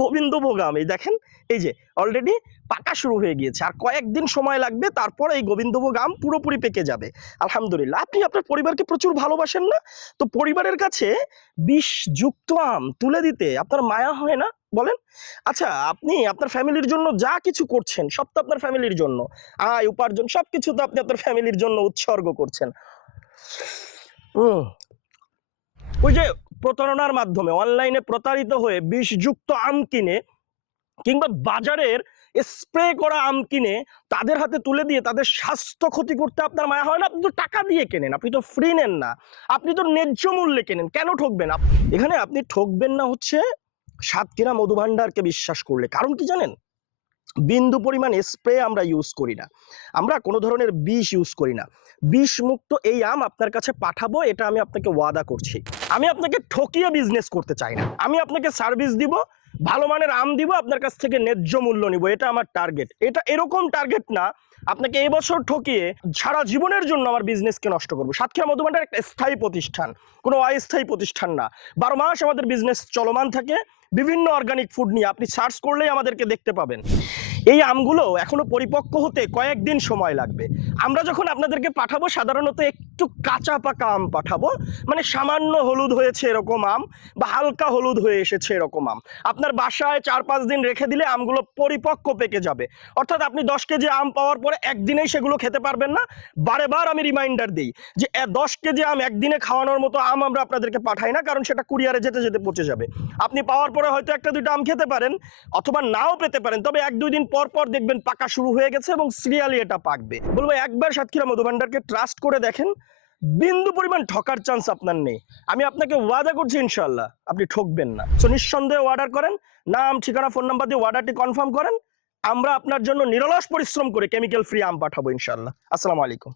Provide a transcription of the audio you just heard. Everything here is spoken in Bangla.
গোবিন্দভোগ আম এই দেখেন, এই যে অলরেডি পাকা শুরু হয়ে গিয়েছে, আর কয়েকদিন সময় লাগবে, তারপর এই গোবিন্দভোগ আম পুরোপুরি পেকে যাবে। আলহামদুলিল্লাহ। আপনি আপনার পরিবারকে প্রচুর ভালোবাসেন না? তো পরিবারের কাছে বিষযুক্ত আম তুলে দিতে আপনার মায়া হয় না বলেন? আচ্ছা, আপনি আপনার ফ্যামিলির জন্য যা কিছু করছেন সব তো আপনার ফ্যামিলির জন্য। আয় উপার্জন সবকিছু তো আপনি আপনার ফ্যামিলির জন্য উৎসর্গ করছেন। হুম। ওই যে প্রতারণার মাধ্যমে অনলাইনে প্রতারিত হয়ে বিষযুক্ত আম কিনে, কিংবা বাজারের স্প্রে করা আম কিনে তাদের হাতে তুলে দিয়ে তাদের স্বাস্থ্য ক্ষতি করতে আপনার মায়া হয় না? আপনি তো টাকা দিয়ে কেনেন, আপনি তো ফ্রি নেন না, আপনি তো ন্যায্য মূল্যে কেনেন, কেন ঠকবেন? এখানে আপনি ঠকবেন না হচ্ছে সাতক্ষীরা মধুভাণ্ডারকে বিশ্বাস করলে। কারণ কি জানেন? বিন্দু পরিমাণ স্প্রে আমরা ইউজ করি না, আমরা কোনো ধরনের বিষ ইউজ করি না। বিষমুক্ত এই আম আপনার কাছে পাঠাবো, এটা আমি আপনাকে ওয়াদা করছি। আমি আপনাকে ঠকিয়ে বিজনেস করতে চাই না, আমি আপনাকে সার্ভিস দিব, ভালো মানের আম দিব, আপনার কাছ থেকে ন্যায্য মূল্য নিব, এটা আমার টার্গেট। এটা এরকম টার্গেট না আপনাকে এবছর ঠকিয়ে সারা জীবনের জন্য আমার বিজনেসকে নষ্ট করবো। সাতক্ষীরা মধুভাণ্ডার একটা স্থায়ী প্রতিষ্ঠান, কোনো অস্থায়ী প্রতিষ্ঠান না। 12 মাস আমাদের বিজনেস চলমান থাকে, বিভিন্ন অর্গানিক ফুড নিয়ে। আপনি সার্চ করলেই আমাদেরকে দেখতে পাবেন। এই আমগুলো এখনো পরিপক্ক হতে কয়েকদিন সময় লাগবে। আমরা যখন আপনাদেরকে পাঠাবো সাধারণত একটু কাঁচা পাকা আম পাঠাবো, মানে সামান্য হলুদ হয়েছে এরকম আম, বা হালকা হলুদ হয়ে এসেছে এরকম আম। আপনার বাসায় 4-5 দিন রেখে দিলে আমগুলো পরিপক্ক পেকে যাবে। অর্থাৎ আপনি 10 কেজি আম পাওয়ার পরে একদিনেই সেগুলো খেতে পারবেন না। বারে বার আমি রিমাইন্ডার দিই যে 10 কেজি আম একদিনে খাওয়ানোর মতো আম আমরা আপনাদেরকে পাঠাই না, কারণ সেটা কুরিয়ারে যেতে যেতে পচে যাবে। আপনি পাওয়ার পরে হয়তো 1-2টা আম খেতে পারেন, অথবা নাও পেতে পারেন, তবে 1-2 দিন পর পর দেখবেন পাকা শুরু হয়ে গেছে এবং সিরিয়ালি এটা পাকবে। বলবো একবার সাতক্ষীরা মধুভাণ্ডারকে ট্রাস্ট করে দেখেন, বিন্দু পরিমাণ ঠকার চান্স আপনার নেই। আমি আপনাকে ওয়াদা করছি ইনশাআল্লাহ আপনি ঠকবেন না। সো নিঃসন্দেহে অর্ডার করেন, নাম ঠিকানা ফোন নাম্বার দিয়ে অর্ডারটি কনফার্ম করেন। আমরা আপনার জন্য নিরলস পরিশ্রম করে কেমিক্যাল ফ্রি আম পাঠাবো ইনশাআল্লাহ। আসসালামু আলাইকুম।